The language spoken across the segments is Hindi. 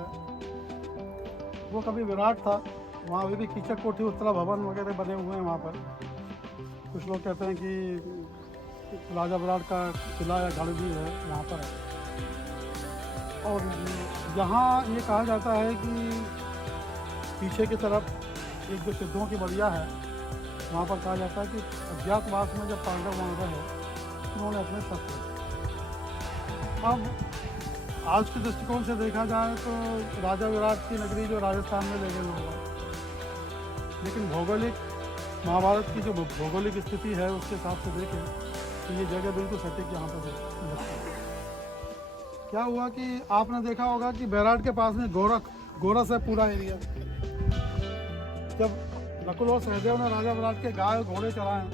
है। वो कभी विराट था, वहाँ अभी भी कीचक कोठी उत्तरा भवन वगैरह बने हुए हैं वहाँ पर। कुछ लोग कहते हैं कि राजा विराट का किला या गढ़ भी है वहाँ पर है। और यहाँ ये कहा जाता है कि पीछे की तरफ एक जो सिद्धों की बलिया है, वहाँ पर कहा जाता है कि अज्ञातवास में जब पांडव वहाँ रहे उन्होंने अपने शस्त्र। अब आज के दृष्टिकोण से देखा जाए तो राजा विराट की नगरी जो राजस्थान में ले गए लोग, लेकिन भौगोलिक महाभारत की जो भौगोलिक स्थिति है उसके हिसाब से देखें तो ये जगह बिल्कुल सटीक यहाँ पर है। क्या हुआ कि आपने देखा होगा कि बैराट के पास में गोरस है पूरा एरिया। जब नकुल और सहदेव ने राजा विराट के गाय घोड़े चलाए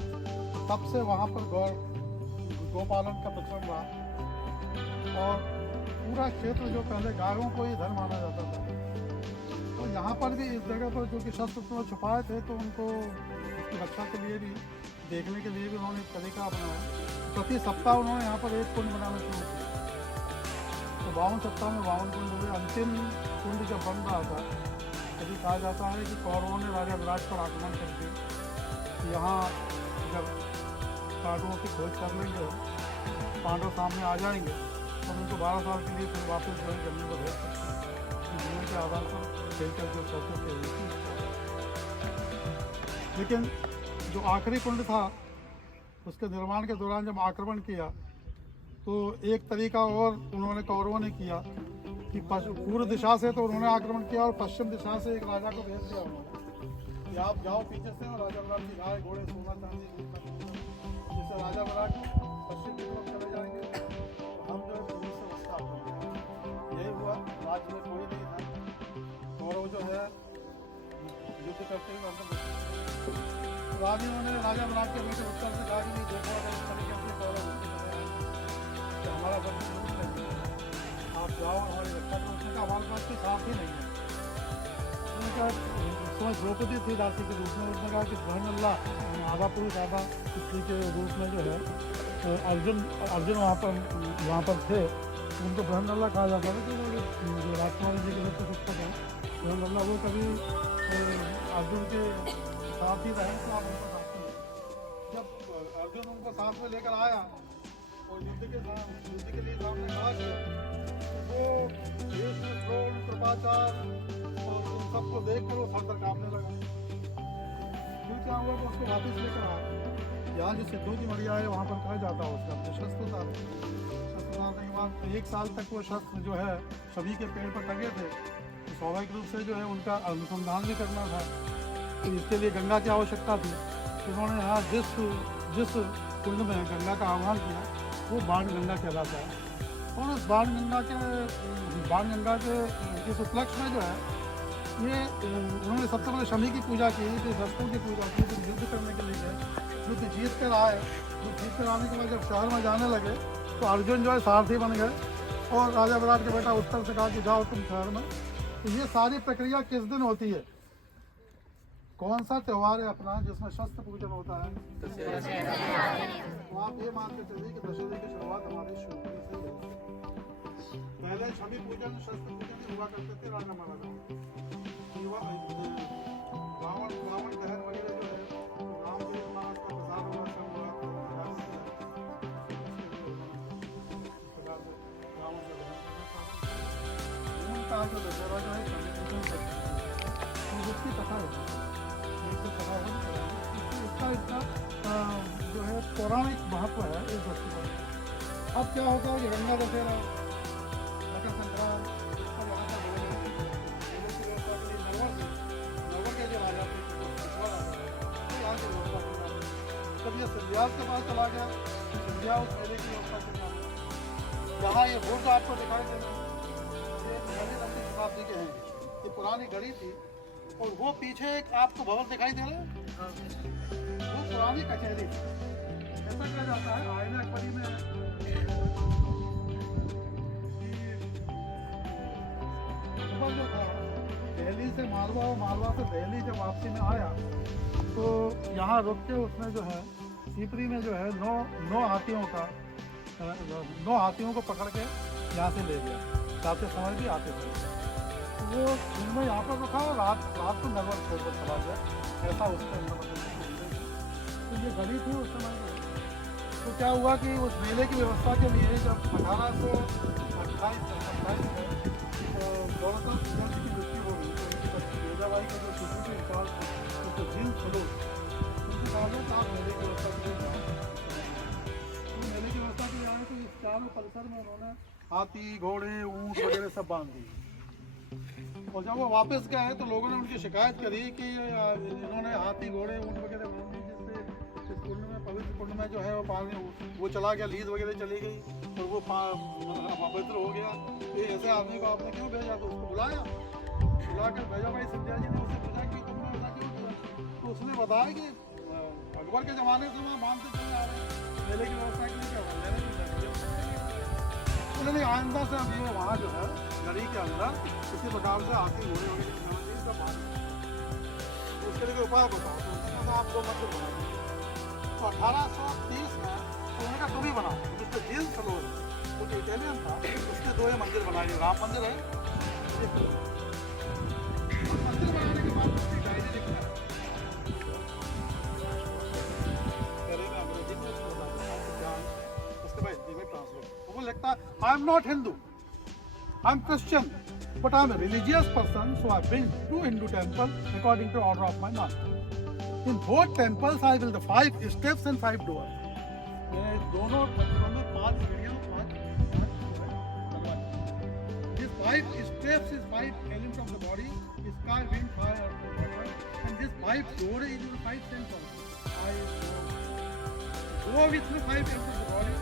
तब से वहाँ पर गौपालन का प्रचलन रहा और पूरा क्षेत्र जो पहले गायों को ही धन माना जाता था, तो यहाँ पर भी इस जगह पर जो कि शस्त्र तो छुपाए थे तो उनको उसकी रक्षा के लिए भी देखने के लिए भी उन्होंने एक तरीका अपनाया। प्रति सप्ताह उन्होंने यहाँ पर एक कुंड बनाना शुरू किया। तो 52 सप्ताह में 52 कुंड हुए। अंतिम कुंड जब बन रहा था तभी कहा जाता है कि कौरवों ने राजा विराट पर आक्रमण करके यहाँ जब पांडवों की खोज कर लेंगे, पांडव सामने आ जाएंगे तो उनको 12 साल के लिए फिर वापस जो है जमीन को भेज सकते हैं जीवन के आधार पर खेलकर जो शर्तों के हुई थी। लेकिन जो आखिरी कुंड था उसके निर्माण के दौरान जब आक्रमण किया तो एक तरीका और उन्होंने कौरवों ने किया कि पूर्व दिशा से तो उन्होंने आक्रमण किया और पश्चिम दिशा से एक राजा को भेज दिया उन्होंने कि आप जाओ पीछे से और राजा विराट की गाय घोड़े सोना चांदी जिससे राजा विराट पश्चिम की तरफ चले जाएंगे तो हम जो पूर्व से उसका आक्रमण। यही हुआ। राज्य में कोई नहीं था, कौरव जो है युद्ध करते ही रानियों ने राजा विराट के बेटे उत्तर से कहा कि नहीं देखो अगर इस तरीके से कौरव तो हमारा बच्चा जरूर नहीं है, आप जाओ हमारी रक्षा करो। उसने कहा हमारे पास कोई साथ ही नहीं है। उन्होंने कहा उस समय द्रौपदी थी दासी के रूप में, उसने कहा कि धन अल्लाह आधा पुरुष आधा स्त्री के रूप में जो है अर्जुन वहाँ पर थे। उनको ब्रह्म अल्लाह कहा जाता था कि जो राजकुमार जी के लिए पुस्तक है ब्रह्म अल्लाह, वो कभी अर्जुन के साथ ही रहे तो आप उनको साथ में। जब अर्जुन उनको साथ में लेकर आया और युद्ध के लिए सामने खड़ा किया तो देश में क्रोध कृपाचार और उन सबको देख कर वो सर कांपने लगा। फिर क्या हुआ कि उसको वापस लेकर आया। यहाँ जो सिद्धों की मड़िया है वहाँ पर कहा जाता है उसका अपने शस्त्र उतारे के बाद 1 साल तक वो शस्त्र जो है सभी के पेड़ पर टंगे थे। तो स्वाभाविक रूप से जो है उनका अनुसंधान भी करना था, तो इसके लिए गंगा की आवश्यकता थी। तो उन्होंने यहाँ जिस कुंड में गंगा का आह्वान किया वो बाण गंगा कहलाता है। और उस बाण गंगा के इस उपलक्ष्य में जो है ये उन्होंने सबसे पहले शमी की पूजा की, फिर शस्त्रों की पूजा की, फिर युद्ध करने के लिए गए। युद्ध जीत कर आए। युद्ध जीत कर आने के बाद जब शहर में जाने लगे तो अर्जुन जो है सारथी बन गए और राजा विराट के बेटा उत्तर से कहा कि जाओ तुम शहर में। तो ये सारी प्रक्रिया किस दिन होती है? कौन सा त्यौहार है अपना जिसमें शस्त्र पूजन होता है? तो आप ये मान के चलिए कि दशहरे की शुरुआत हमारी शिवपुरी से हुई। पहले छवि पूजन शस्त्र पूजन हुआ करते थे राणा महाराजा। रावण दहन वगैरह जो है रामचरित मानस का प्रसाद हुआ सब हुआ का जो दशहरा जो है शवि पूजन उसकी कथा है। इसका इतना जो है पौराणिक महत्व है इस वस्तु पर। अब क्या होता है कि गंगा दशहरा, मकर संक्रांत, नवर के जो राजा थे जब ये सिंधियाल के पास चला गया तो सिंधिया उस मेले की व्यवस्था करना। यहाँ ये भोग आपको दिखाई देना ये 9वीं शताब्दी के हैं। ये पुरानी घड़ी थी और वो पीछे एक आपको भवन दिखाई दे रहा है, वो पुरानी कचहरी थी। ऐसा कहा जाता है आईना अकबरी में जो था दिल्ली से मालवा और मालवा से दिल्ली जब वापसी में आया तो यहाँ रुक के उसने जो है सीपरी में जो है 9 हाथियों को पकड़ के यहाँ से ले गया। जाते समय भी आते थे तो वो दिन में यहाँ पर रखा और रात रात को नर्वस छोड़ कर चला गया, ऐसा उसके अंदर मतलब। तो ये घड़ी थी उस समय में। तो क्या हुआ कि उस मेले की व्यवस्था के लिए जब 1828 में गौरतम सिंह की मृत्यु हो गई, तो उनकी बच्ची बेजाबाई का जो शिशु के इंचार्ज थे उनको जिन खिलो उनके कहा गया आप मेले की व्यवस्था के लिए जाए। तो मेले की व्यवस्था के लिए आए तो इस चारों परिसर में उन्होंने हाथी घोड़े ऊँट वगैरह सब बांध दिए। और जब वो वापस गए तो लोगों ने उनकी शिकायत करी कि इन्होंने हाथी घोड़े ऊँट वगैरह बांध दिए, जिससे इस कुंड में पवित्र कुंड में जो है वो पानी वो चला गया, लीद वगैरह चली गई और वो अपवित्र हो गया। ये ऐसे आदमी को आपने क्यों भेजा? तो उसको बुलाया, बुला कर भेजा भाई सिंधिया जी ने उससे पूछा कि तुमने ऐसा क्यों किया? तो उसने बताया कि अकबर के ज़माने से वहाँ बांधते चले आ रहे हैं, मेले की व्यवस्था के लिए क्या हुआ मेरे नहीं आइंदा से अब ये वहाँ जो है गढ़ी के अंदर किसी प्रकार से हाथी घोड़े वगैरह सब बांध उसके लिए उपाय बताओ। तो उसने कहा आप 2 मंदिर बना दीजिए। तो 1830 में उन्होंने कहा तुम ही बनाओ। मिस्टर जेम्स सलोर जो कि इटालियन था, उसने 2 मंदिर बनाए, राम मंदिर है। मंदिर बनाने के बाद उसकी डायरी लिखना है, उसके बाद हिंदी में ट्रांसलेट। वो लिखता है I am not Hindu, I am Christian, but I am a religious person, so I built 2 Hindu temples according to order of my master. In both temples, I built the 5 steps and 5 doors. ये दोनों मंदिरों में 5 सीढ़ियाँ, 5 These 5 steps is 5 elements of the body: sky, wind, fire, water. And this 5 doors is the 5 senses. Go with the 5 elements of the body.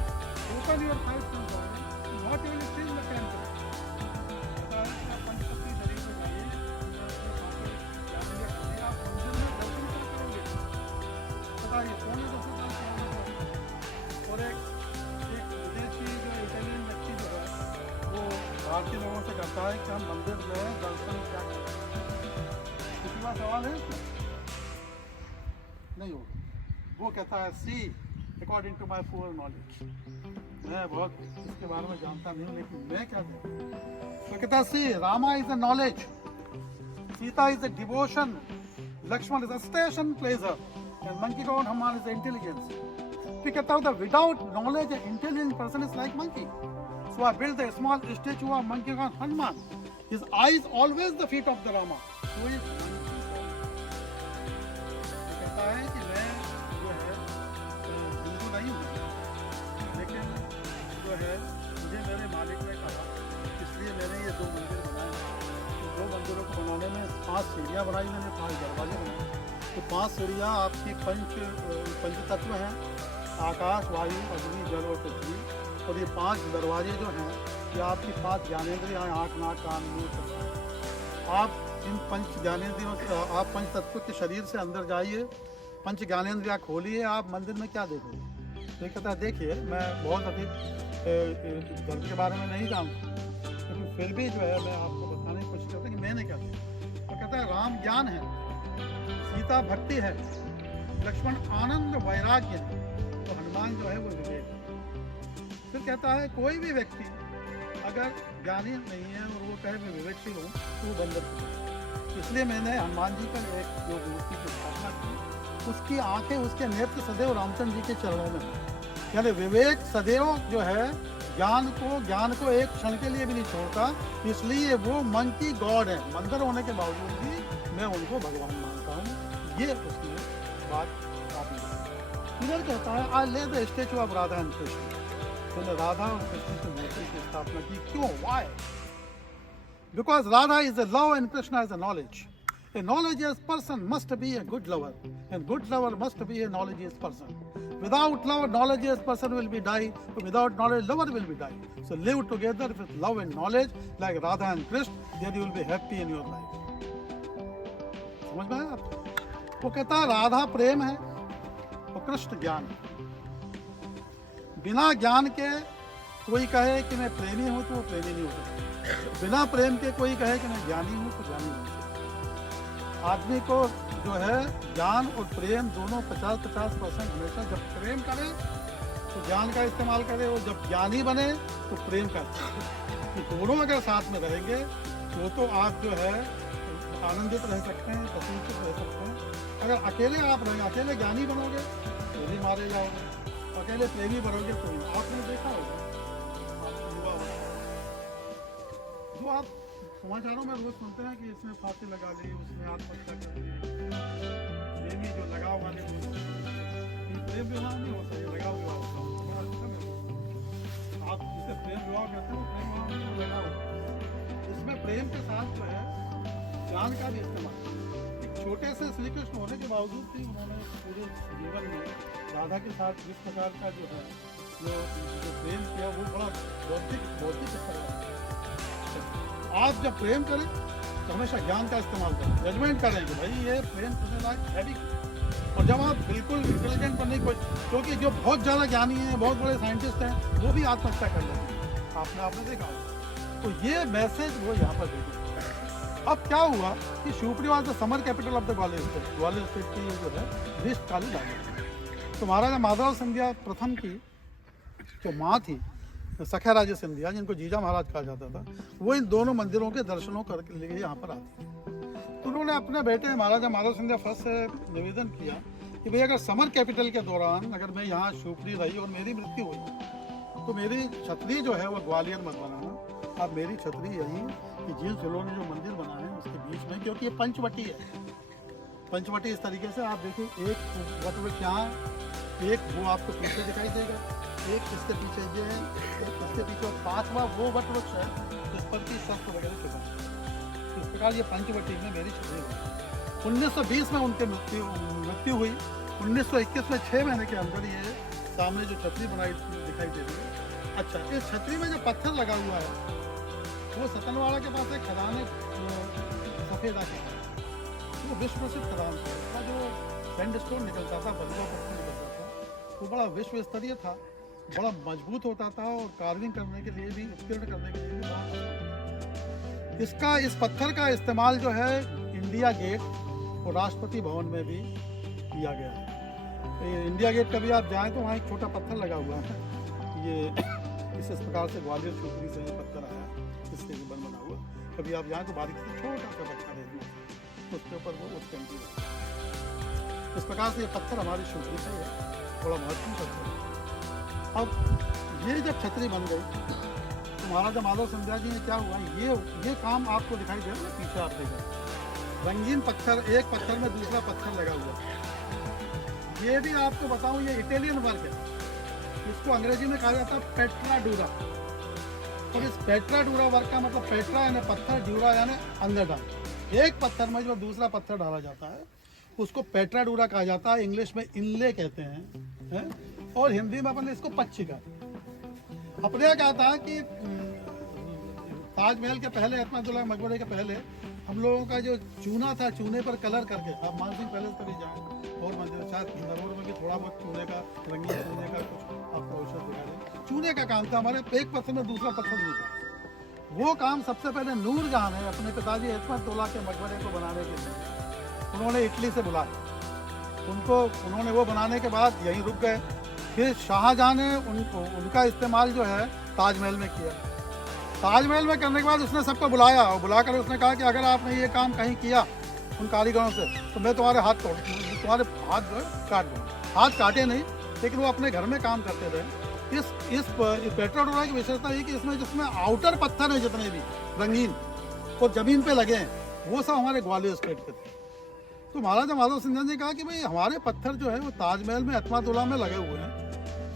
Open your 5 senses. What you will see in the temple. और एक विदेशी जो इटालियन व्यक्ति जो है वो भारतीय लोगों से कहता है कि हम मंदिर में दर्शन क्या करें? किसी का सवाल है? नहीं होगा। वो कहता है see according to my full knowledge. मैं बहुत इसके बारे में जानता नहीं, लेकिन मैं क्या कहता हूँ? तो कहता है see Rama is a knowledge, Sita is a devotion, Lakshman is a station pleasure, and monkey god Hanuman is the intelligence. फिर कहता हूँ without knowledge an intelligent person is like monkey. So I built a small statue of monkey god Hanuman. His eyes always the feet of the Rama. So he कहता है कि मैं जो है हिंदू नहीं हूँ, लेकिन जो है मुझे मेरे मालिक ने कहा, इसलिए मैंने ये 2 मंदिर बनाए। तो 2 मंदिरों को बनाने में 5 सीढ़ियाँ बनाई मैंने, 5 दरवाजे बनाए। तो 5 सीढ़ियाँ आपकी पंच तत्व हैं: आकाश, वायु, अग्नि, जल और पृथ्वी। और ये 5 दरवाजे जो हैं ये आपकी 5 ज्ञानेंद्रियाँ हैं: आँख, नाक, कान, मुँह। आप इन 5 ज्ञानेंद्रियों, आप पंच तत्व के शरीर से अंदर जाइए, 5 ज्ञानेंद्रियाँ खोलिए, आप मंदिर में क्या देखोगे? तो कहता है देखिए मैं बहुत अधिक धर्म के बारे में नहीं जानता, लेकिन फिर भी जो है मैं आपको बताने की कोशिश करता हूँ कि मैंने क्या देखा। तो कहता है राम ज्ञान है, सीता भक्ति है, लक्ष्मण आनंद वैराग्य है, तो हनुमान जो है वो विवेक है। फिर कहता है कोई भी व्यक्ति अगर ज्ञानी नहीं है और वो कहे मैं विवेकशील हूँ तो वो बंदर है। इसलिए मैंने हनुमान जी का एक जो मूर्ति की स्थापना की, उसकी आंखें, उसके नेत्र सदैव रामचंद्र जी के चरणों में है। यानी विवेक सदैव जो है ज्ञान को एक क्षण के लिए भी नहीं छोड़ता, इसलिए वो मंकी गॉड है। मंदिर होने के बावजूद भी मैं उनको भगवान मानता हूँ। ये उसने बात आपने इधर कहता है आई ले the statue of Radha and Krishna. मैंने राधा और कृष्ण की मूर्ति की स्थापना की। क्यों? Why? Because Radha is a love and Krishna is a knowledge. A knowledgeous person must be a good lover, and good lover must be a knowledgeous person. Without love, knowledgeous person will be die. Without knowledge, lover will be die. So live together with love and knowledge, like Radha and Krishna. Then you will be happy in your life. समझ में आया आपको? वो कहता है राधा प्रेम है और कृष्ण ज्ञान है। बिना ज्ञान के कोई कहे कि मैं प्रेमी हूँ तो वो प्रेमी नहीं हो सकता। बिना प्रेम के कोई कहे कि मैं ज्ञानी हूँ तो ज्ञानी नहीं हो सकता। आदमी को जो है ज्ञान और प्रेम दोनों 50-50% हमेशा, जब प्रेम करे तो ज्ञान का इस्तेमाल करे, और जब ज्ञानी बने तो प्रेम का इस्तेमाल। तो दोनों अगर साथ में रहेंगे तो तो आप जो है आनंदित रह सकते हैं, प्रसन्नचित रह सकते हैं। अगर अकेले आप रहेंगे, अकेले ज्ञानी बनोगे तो भी मारे जाओगे, अकेले प्रेमी बनोगे तो आपने देखा होगा, आप युवा होगा जो आप समाचारों में रोज सुनते हैं कि इसने फांसी लगा ली, उसने आत्महत्या कर ली, प्रेमी जो लगाव वाले लोग, प्रेम विवाह नहीं होता, ये लगाव विवाह होता है। आप जिसे प्रेम विवाह कहते हैं वो प्रेम विवाह में लगाव होता है। इसमें प्रेम के साथ जो है ज्ञान का भी इस्तेमाल। एक छोटे से श्री कृष्ण होने के बावजूद भी उन्होंने पूरे जीवन में राधा के साथ जिस प्रकार का जो है जो प्रेम किया वो बड़ा बौद्धिक स्तर का। आप जब प्रेम करें तो हमेशा ज्ञान का इस्तेमाल करें, जजमेंट करें कि भाई ये प्रेम करने लायक है भी। और जब आप बिल्कुल इंटेलिजेंट बनने की कोशिश, क्योंकि जो बहुत ज़्यादा ज्ञानी हैं, बहुत बड़े साइंटिस्ट हैं, वो भी आत्महत्या कर लेते हैं, आपने देखा होगा। तो ये मैसेज वो यहाँ पर देते। अब क्या हुआ कि Shivpuri was the summer capital of the Gwalior state. Gwalior state की जो है ग्रीष्मकालीन राजधानी। तो महाराजा माधव सिंधिया प्रथम की जो माँ थी सखा राजे सिंधिया, जिनको जीजा महाराज कहा जाता था, वो इन दोनों मंदिरों के दर्शनों करके लिए यहाँ पर आती। तो उन्होंने अपने बेटे महाराजा माधव सिंधिया फर्स्ट से निवेदन किया कि भाई अगर समर कैपिटल के दौरान अगर मैं यहाँ शिवपुरी रही और मेरी मृत्यु हुई तो मेरी छतरी जो है वो ग्वालियर मत बनाना, आप मेरी छतरी यहीं कि जिन जिलों ने जो मंदिर बना है उसके बीच में, क्योंकि ये पंचवटी है। पंचवटी इस तरीके से आप देखिए, एक वटवृक्ष यहाँ, एक वो आपको पीछे दिखाई देगा, एक इसके पीछे ये है, एक इसके पीछे, और पांचवा वो वटवृक्ष है जिस पर की शस्त्र वगैरह चुका। इस प्रकार ये पंचवटी में मेरी छतरी हुई। 1920 में उनके मृत्यु हुई। 1921 में 6 महीने के अंदर ये सामने जो छतरी बनाई दिखाई दे रही है। अच्छा, इस छतरी में जो पत्थर लगा हुआ है वो सतनवाड़ा के पास एक खदान है सफेदा के, वो विश्व प्रसिद्ध खदान था। उसका जो सैंडस्टोन निकलता था, बलुआ पत्थर निकलता था, वो बड़ा विश्व स्तरीय था, बड़ा मजबूत होता था और कार्विंग करने के लिए भी, उत्कीर्ण करने के लिए भी बड़ा अच्छा। इसका इस पत्थर का इस्तेमाल जो है इंडिया गेट और राष्ट्रपति भवन में भी किया गया है। इंडिया गेट कभी आप जाएं तो वहाँ एक छोटा पत्थर लगा हुआ है, ये इस प्रकार से ग्वालियर शिवपुरी से ये पत्थर आया, इससे बना हुआ। कभी आप जाएं तो बारीक से छोटा सा पत्थर है, उसके ऊपर वो उस कंटी है। इस प्रकार से ये पत्थर हमारी शिवपुरी से है, बड़ा महत्वपूर्ण पत्थर है। अब ये जब छतरी बन गई तो महाराजा माधव सिंधिया जी ने क्या हुआ, ये काम आपको दिखाई दे रहा है पीछे, आप देखें रंगीन पत्थर, एक पत्थर में दूसरा पत्थर लगा हुआ है। ये भी आपको बताऊं, ये इटालियन वर्क है, इसको अंग्रेजी में कहा जाता है पेट्रा डूरा। और इस पेट्रा डूरा वर्क का मतलब पेट्रा यानी पत्थर, डूरा यानी अंदर डाल। एक पत्थर में जो दूसरा पत्थर डाला जाता है उसको पेट्रा डूरा कहा जाता है, इंग्लिश में इनले कहते हैं, और हिंदी में अपन इसको पच्चिका। अपने क्या था कि ताजमहल के पहले, रहमतुल्लाह मकबरे के पहले हम लोगों का जो चूना था, चूने पर कलर करके, आप मानसिंह पैलेस पर ही जाओ और मंदिर शायद इंदौर में भी थोड़ा बहुत चूने का, रंगीन चूने का कुछ आपको औषध दिखा दे, चूने का काम था। हमारे एक पत्थर में दूसरा पत्थर नहीं था। वो काम सबसे पहले नूरजहां ने अपने पिताजी इस्मतुल्लाह के मकबरे को बनाने के लिए उन्होंने इटली से बुलाया उनको। उन्होंने वो बनाने के बाद यहीं रुक गए। फिर शाहजहां ने उनका इस्तेमाल जो है ताजमहल में किया। ताजमहल में करने के बाद उसने सबको बुलाया और बुलाकर उसने कहा कि अगर आपने ये काम कहीं किया उन कारीगरों से तो मैं तुम्हारे हाथ जो है काट दूँगा। हाथ काटे नहीं, लेकिन वो अपने घर में काम करते रहे। इस पेट्रा डोरा की विशेषता ये कि जिसमें आउटर पत्थर है जितने भी रंगीन और जमीन पे लगे हैं वो सब हमारे ग्वालियर स्टेट के थे। तो महाराजा माधव सिंधिया ने कहा कि भाई हमारे पत्थर जो है वो ताजमहल में अतमातुल्लाह में लगे हुए हैं,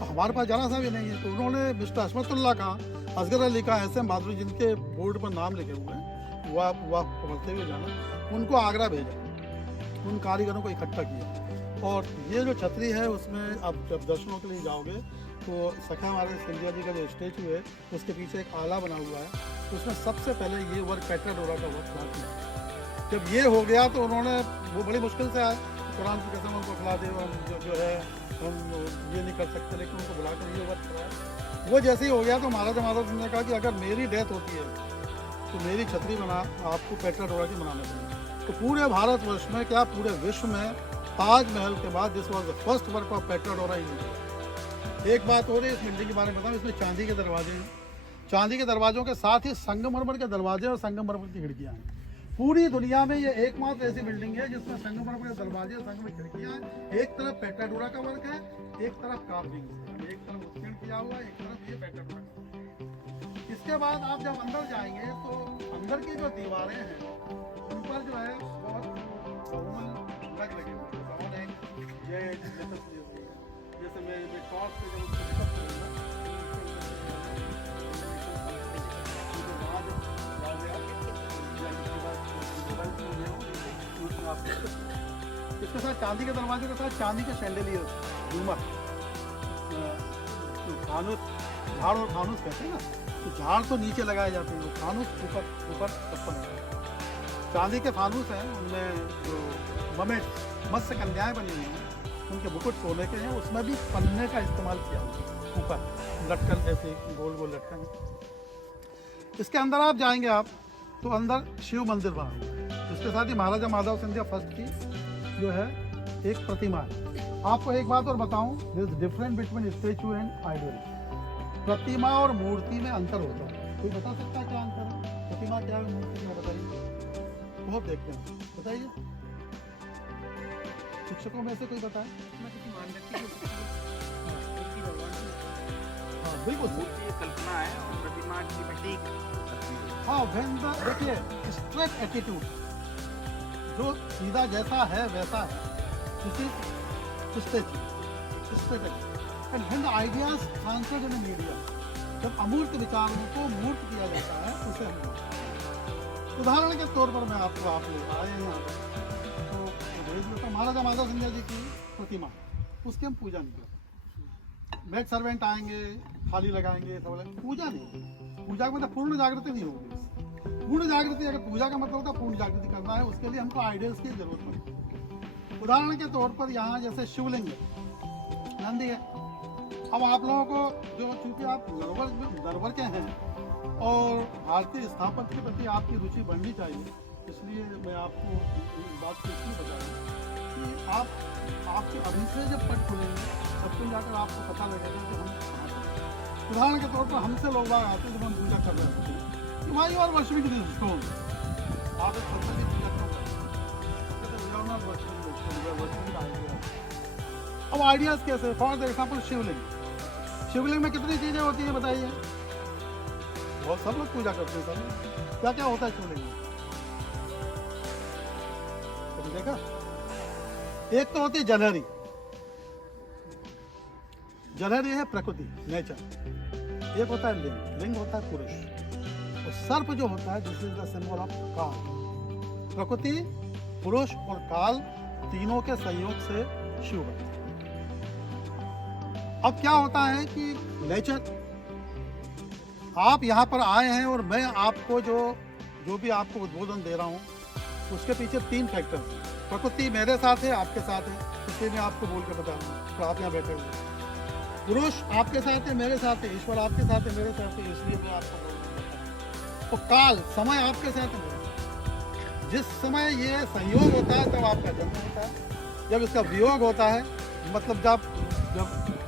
हमारे पास जरा सा भी नहीं है। तो उन्होंने मिस्टर असमतुल्लाह का, असगर अली का, एस एम बहादुर जिनके बोर्ड पर नाम लिखे हुए हैं, वो आप पढ़ते हुए जाना, उनको आगरा भेजा, उन कारीगरों को इकट्ठा किया। और ये जो छतरी है उसमें आप जब दर्शनों के लिए जाओगे तो सखा हमारे सिंधिया जी का जो स्टेचू है उसके पीछे एक आला बना हुआ है, तो उसमें सबसे पहले ये वर्क पेट्रा डोरा का वर्क किया। जब ये हो गया तो उन्होंने, वो बड़ी मुश्किल से आए, कुरान की कसम उनको खिला दे, हम जो है हम ये नहीं कर सकते, लेकिन उनको बुलाकर ये वर्क कराया। वो जैसे ही हो गया तो महाराजा माधव सिंह ने कहा कि अगर मेरी डेथ होती है तो मेरी छतरी बना आपको पेट्रा डोरा की बनाना चाहिए। तो पूरे भारतवर्ष में क्या पूरे विश्व में ताजमहल के बाद this was the first work of Petra डोरा इन इंडिया। एक बात और है इस बिल्डिंग के बारे में बताऊँ, इसमें चांदी के दरवाजे हैं, चांदी के दरवाजों के साथ ही संगमरमर के दरवाजे और संगमरमर की खिड़कियां हैं। पूरी दुनिया में ये एकमात्र ऐसी बिल्डिंग है जिसमें संगमरमर के दरवाजे और संगमरमर की खिड़कियां हैं। एक तरफ पेटाडोरा का वर्क है, एक तरफ कार्विंग, एक तरफ उत्कीर्ण किया हुआ है, एक तरफ ये पेटाडोरा का वर्क है। इसके बाद आप जब अंदर जाएंगे तो अंदर की जो दीवारें हैं उन पर जो है बहुत लग लगे हुए हैं। ये जैसे मैं टॉप पे जब उसको पिकअप करूँगा इसके साथ चांदी के दरवाजे के साथ चांदी के शैंडेलियर, झूमर, फानुस, झाड़ और फानुस कहते हैं ना, तो झाड़ तो नीचे लगाए जाते हैं, फानुस ऊपर छप्पन है। चांदी के फानुस हैं, उनमें जो मत्स्य कन्याएं बनी हुई हैं उनके मुकुट सोने के हैं, उसमें भी पन्ने का इस्तेमाल किया हुआ ऊपर लटकन ऐसे गोल गोल लटकन। इसके अंदर आप जाएंगे आप तो अंदर शिव मंदिर बना हुआ है, जिसके साथ ही महाराजा माधव सिंधिया फर्स्ट की जो है एक प्रतिमा है। आपको एक बात और बताऊं, this different between statue and idol. प्रतिमा और मूर्ति में अंतर होता है। कोई बता सकता है क्या अंतर है? प्रतिमा क्या है, मूर्ति क्या, बताइए। बहुत देखते हैं, बताइए शिक्षकों में से कोई बताए? हाँ बिल्कुल, कल्पना है और प्रतिमा की प्रतीक। हाँ देखिए स्ट्रेट एटीट्यूड, जो सीधा जैसा है वैसा है, and ideas transferred in media. जब अमूर्त विचारों को मूर्त किया जाता है उसे हम उदाहरण के तौर पर मैं आपको आप लोग आए हैं यहाँ तो महाराजा माधव सिंधिया जी की प्रतिमा, उसकी हम पूजा नहीं करते। मेड सर्वेंट आएंगे, थाली लगाएंगे, पूजा नहीं। पूजा का मतलब पूर्ण जागृति नहीं होगी। पूर्ण जागृति, अगर पूजा का मतलब होता है पूर्ण जागृति करना है, उसके लिए हमको आइडियल्स की जरूरत पड़ती है। उदाहरण के तौर पर यहाँ जैसे शिवलिंग है, नंदी है। अब आप लोगों को जो, चूंकि आप नरवर के हैं और भारतीय स्थापत्य के प्रति आपकी रुचि बढ़नी चाहिए, इसलिए मैं आपको इस बात को इसलिए बता रहा हूँ कि आपके अभी से जब पट खुलेंगे तब तक जाकर आपको पता लगेगा कि हम, उदाहरण के तौर पर हमसे लोग बाग आते हैं जब हम पूजा कर रहे होते हैं कि भाई और वर्षिंग दिस स्टोन, आप एक पत्थर की पूजा क्यों करते हैं? अब आइडियाज कैसे? फॉर एग्जाम्पल शिवलिंग में कितनी चीजें होती हैं बताइए? बहुत सब लोग पूजा करते हैं सर। क्या क्या होता है शिवलिंग में? कभी देखा? एक तो होती है जलहरी। जलहरी है प्रकृति, नेचर। एक होता है लिंग होता है पुरुष। और सर्प जो होता है this is the symbol of काल। प्रकृति, पुरुष और काल तीनों के संयोग से शिव बनता है। अब क्या होता है कि नेचर, आप यहाँ पर आए हैं और मैं आपको जो भी आपको उद्बोधन दे रहा हूँ उसके पीछे तीन फैक्टर्स हैं। प्रकृति मेरे साथ है, आपके साथ है, इसलिए मैं आपको बोल के बता रहा हूँ तो आप यहाँ बैठे हुए। पुरुष आपके साथ है, मेरे साथ है, ईश्वर आपके साथ है, मेरे साथ है, इसलिए मैं आपको बोल के बता रहा हूँ। तो काल, समय आपके साथ है, जिस समय ये संयोग होता है तब आपका जन्म होता है। जब इसका वियोग होता है, मतलब जब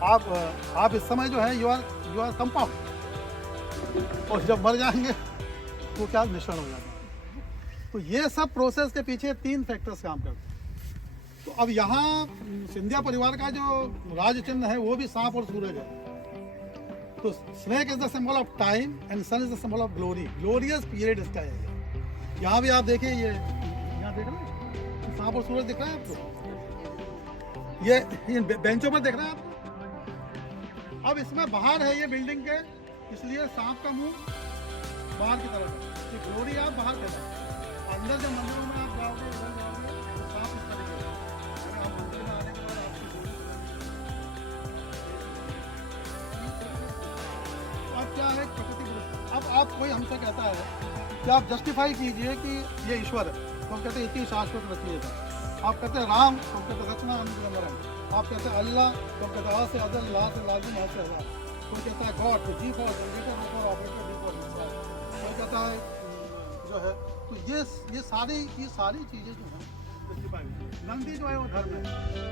आप इस समय जो है यू आर कंपाउंड, और जब मर जाएंगे तो क्या मिश्रण हो जाता है। तो ये सब प्रोसेस के पीछे तीन फैक्टर्स काम करते हैं। तो अब यहाँ सिंधिया परिवार का जो राज चिन्ह है वो भी सांप और सूरज है। तो snake is the symbol of time and sun is the symbol of glory, glorious period इसका है। यहाँ भी आप देखिए, ये यहाँ देख रहे हैं सांप और सूरज दिख रहा है आपको, ये बेंचों पर देख रहे हैं आप। अब इसमें बाहर है ये बिल्डिंग के, इसलिए सांप का मुंह बाहर की तरफ है, ये ग्लोरी आप बाहर देना। अंदर जब मंदिरों में आप जाओगे, इधर जाओगे तो सांप इस तरीके से, आप मंदिर में आने के बाद आपकी अब क्या है प्रकृति पुरुष। अब आप कोई हमसे कहता है कि आप जस्टिफाई कीजिए कि ये ईश्वर है, तो हम कहते हैं इतनी शाश्वत रखिएगा। आप कहते हैं राम, तो हम कहते हैं रचना अनुग्रह। आप कहते हैं अल्लाह, तो हम कहते हैं से अदल, ला से लाजिम, है से अल्लाह। कोई कहता है गॉड, तो G for generator, D for operator, D for missile. कोई कहता है जो है, तो ये सारी चीज़ें जो हैं जस्टिफाई होती है। नंदी जो है वो धर्म है,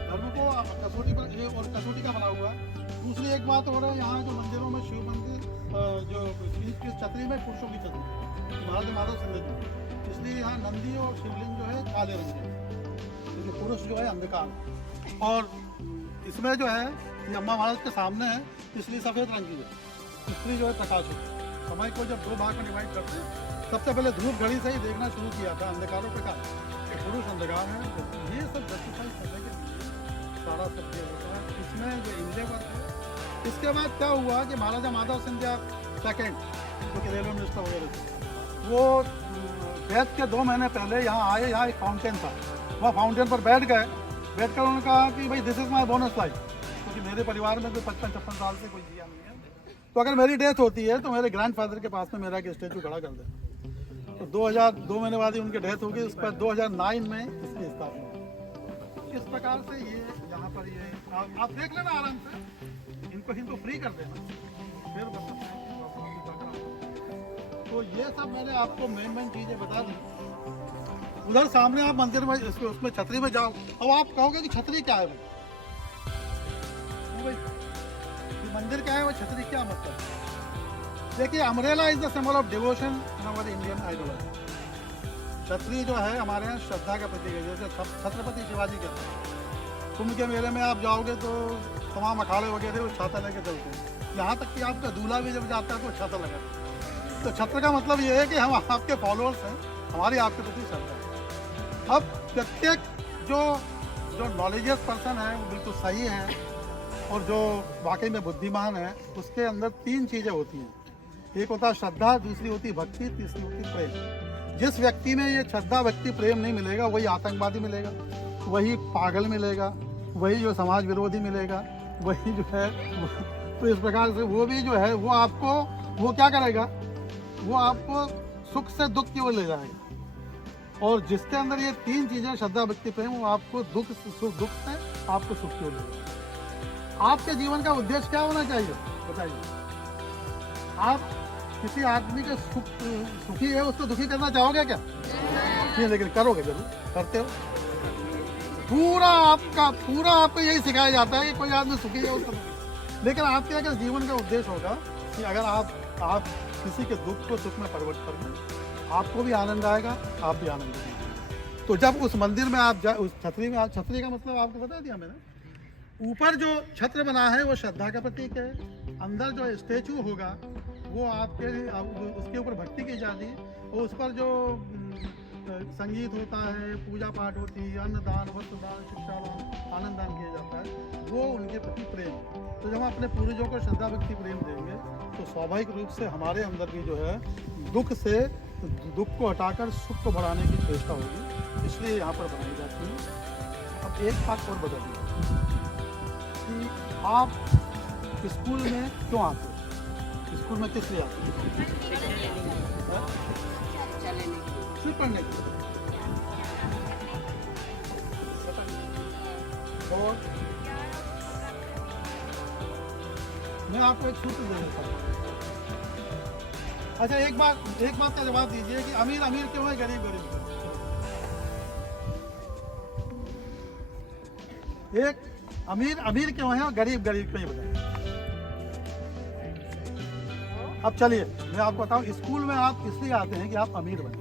धर्म को कसौटी पर, और कसौटी का बना हुआ है। दूसरी एक बात हो रहा है, यहाँ जो मंदिरों में शिव मंदिर जो इस छतरी में पुरुषों की छतरी महाराज माधव सिंह जी, इसलिए यहाँ नंदी और शिवलिंग जो है काले रंग के, क्योंकि पुरुष जो है अंधकार, और इसमें जो है ये अम्मा महाराज के सामने है, इसलिए सफ़ेद रंग की है, स्त्री जो है प्रकाश है। समय को जब दो भाग में डिवाइड करते हैं, सबसे पहले धूप घड़ी से ही देखना शुरू किया था अंधकार और प्रकाश, तो पुरुष अंधकार है, तो ये सब जस्टिफाई करने के लिए सारा सत्य होता है। इसमें जो इंजेवर है, इसके बाद क्या हुआ कि महाराजा माधव सिंधिया सेकेंड, जो कि रेलवे मिनिस्टर वगैरह थे, वो डेथ के 2 महीने पहले यहाँ आए, यहाँ एक फाउंटेन था, वहाँ फाउंटेन पर बैठ गए, बैठकर उन्होंने कहा कि भाई this is my bonus life, क्योंकि मेरे परिवार में तो 55-56 साल से कोई जिया नहीं है, तो अगर मेरी डेथ होती है तो मेरे ग्रैंडफादर के पास में मेरा एक स्टैचू खड़ा कर दे। तो 2002 महीने बाद ही उनकी डेथ हो गई, उसके बाद 2009 में इसकी स्थापना हुई। इस प्रकार से ये यहाँ पर ये आप देख लेना आराम से, इनको फ्री कर देना, फिर बताते हैं कि तो ये सब मैंने आपको मेन चीज़ें बता दी। उधर सामने आप मंदिर में उसमें छतरी में जाओ, अब आप कहोगे कि छतरी क्या है भाई, ये मंदिर क्या है, वो छतरी क्या मतलब है? देखिए, umbrella is the symbol of devotion in our Indian ideology. छतरी जो है हमारे यहाँ श्रद्धा का प्रतीक है, जैसे छत्रपति शिवाजी कहते हैं। कुंभ के मेले में आप जाओगे तो तमाम अखाड़े वगैरह वो छाता लेके चलते हैं, यहाँ तक कि आपका दूल्हा भी जब जाता है तो छाता लगा। तो छत्र का मतलब ये है कि हम आपके फॉलोअर्स हैं, हमारी आपके प्रति श्रद्धा है। अब प्रत्येक जो नॉलेजियस पर्सन है वो बिल्कुल सही है, और जो वाकई में बुद्धिमान है, उसके अंदर 3 चीज़ें होती हैं। एक होता है श्रद्धा, दूसरी होती भक्ति, तीसरी होती प्रेम। जिस व्यक्ति में ये श्रद्धा भक्ति प्रेम नहीं मिलेगा, वही आतंकवादी मिलेगा, वही पागल मिलेगा, वही जो समाज विरोधी मिलेगा, वही जो है तो इस प्रकार से वो भी जो है वो क्या करेगा, वो आपको सुख से दुख की ओर ले जाएगा। और जिसके अंदर ये 3 चीज़ें श्रद्धा भक्ति प्रेम, वो आपको दुख से आपको सुख की ओर ले जाएगा। आपके जीवन का उद्देश्य क्या होना चाहिए बताइए? आप किसी आदमी के सुखी है उसको दुखी करना चाहोगे क्या? नहीं, लेकिन करोगे जरूर, करते हो। पूरा आपको यही सिखाया जाता है कि कोई आदमी सुखी है उसको दुखी, लेकिन आपके अगर जीवन का उद्देश्य होगा कि अगर आप किसी के दुख को सुख में परिवर्तित कर दें, आपको भी आनंद आएगा, आप भी आनंद आएगा। तो जब उस मंदिर में आप उस छतरी में, छतरी का मतलब आपको बता दिया मैंने। ऊपर जो छत्र बना है वो श्रद्धा का प्रतीक है, अंदर जो स्टेचू होगा वो उसके ऊपर भक्ति की जाती है, और उस पर जो संगीत होता है, पूजा पाठ होती है, अन्नदान, वस्त्रदान, शिक्षादान, आनंद दान किया जाता है, वो उनके प्रति प्रेम। तो जब हम अपने पूर्वजों को श्रद्धा भक्ति प्रेम देंगे तो स्वाभाविक रूप से हमारे अंदर भी जो है दुख को हटाकर सुख को बढ़ाने की चेष्टा होगी, इसलिए यहाँ पर बनाई जाती है। अब एक बात और बता दी कि आप स्कूल में क्यों आते हो? स्कूल में किस लिए आते हो? सिर्फ पढ़ने के लिए। और मैं आपको एक सूत्र दे देता हूँ। अच्छा, एक बात का जवाब दीजिए कि अमीर अमीर क्यों है, गरीब गरीब क्यों? एक अमीर क्यों है और गरीब गरीब क्यों, बताइए। अब चलिए मैं आपको बताऊं, स्कूल में आप इसलिए आते हैं कि आप अमीर बने,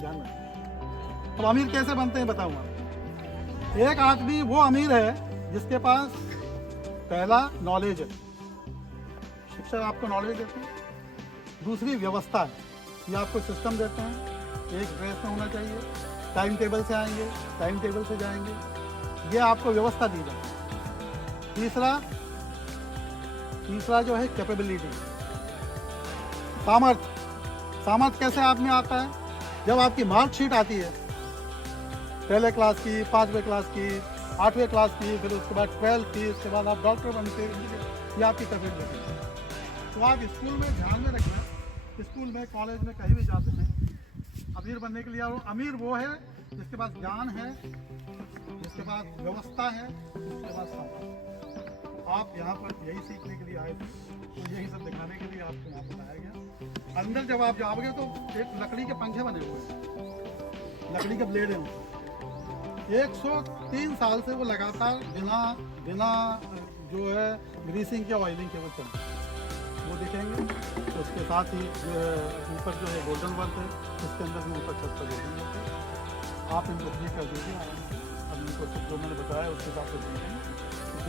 ध्यान रखें। अब अमीर कैसे बनते हैं बताऊंगा। एक आदमी वो अमीर है जिसके पास पहला नॉलेज है, शिक्षक आपको नॉलेज देते हैं। दूसरी व्यवस्था है, ये आपको सिस्टम देते हैं, एक ड्रेस में होना चाहिए, टाइम टेबल से आएंगे, टाइम टेबल से जाएंगे, ये आपको व्यवस्था दी जाती है। तीसरा जो है कैपेबिलिटी, सामर्थ्य कैसे आप में आता है? जब आपकी मार्कशीट आती है पहले क्लास की, 5वीं क्लास की, 8वीं क्लास की, फिर उसके बाद 12th की, उसके बाद आप डॉक्टर बनते हैं, ये आपकी कैपेबिलिटी है। तो आप स्कूल में ध्यान में रखना, स्कूल में कॉलेज में कहीं भी जाते हैं अमीर बनने के लिए, और अमीर वो है जिसके पास ज्ञान है, जिसके पास व्यवस्था है, जिसके पास सामर्थ्य। आप यहाँ पर यही सीखने के लिए आए थे, तो यही सब दिखाने के लिए आपको यहाँ बताया गया। अंदर जब आप जाओगे तो एक लकड़ी के पंखे बने हुए हैं, लकड़ी के ब्लेड हैं, 103 साल से वो लगातार बिना जो है ग्रीसिंग के, ऑयलिंग के वो चलते हैं। वो वो दिखेंगे। उसके साथ ही जो है ऊपर जो है गोल्डन वर्क है, उसके अंदर भी ऊपर छत पर गोल्डन वर्क है। आप इनको फ्री कर दीजिए आराम से। अब इनको जो मैंने बताया उसके हिसाब से देखेंगे,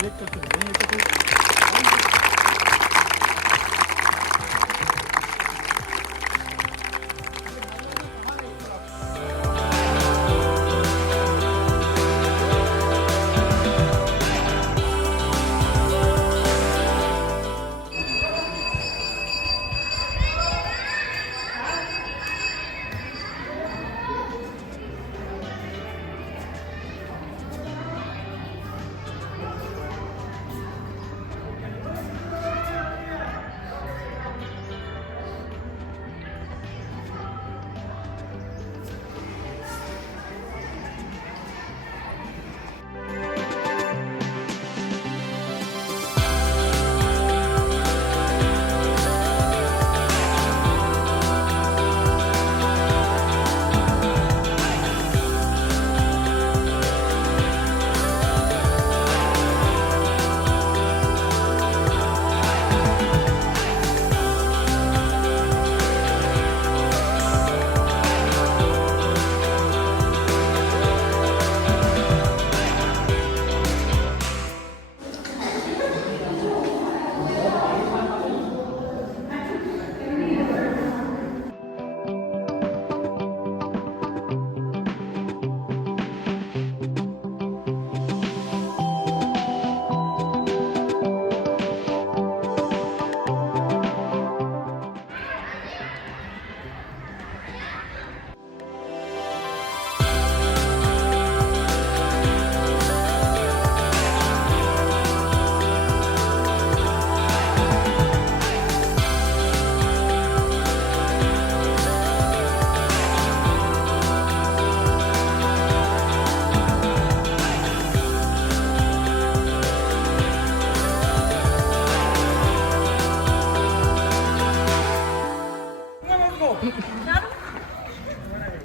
देख कर फिर नहीं है तो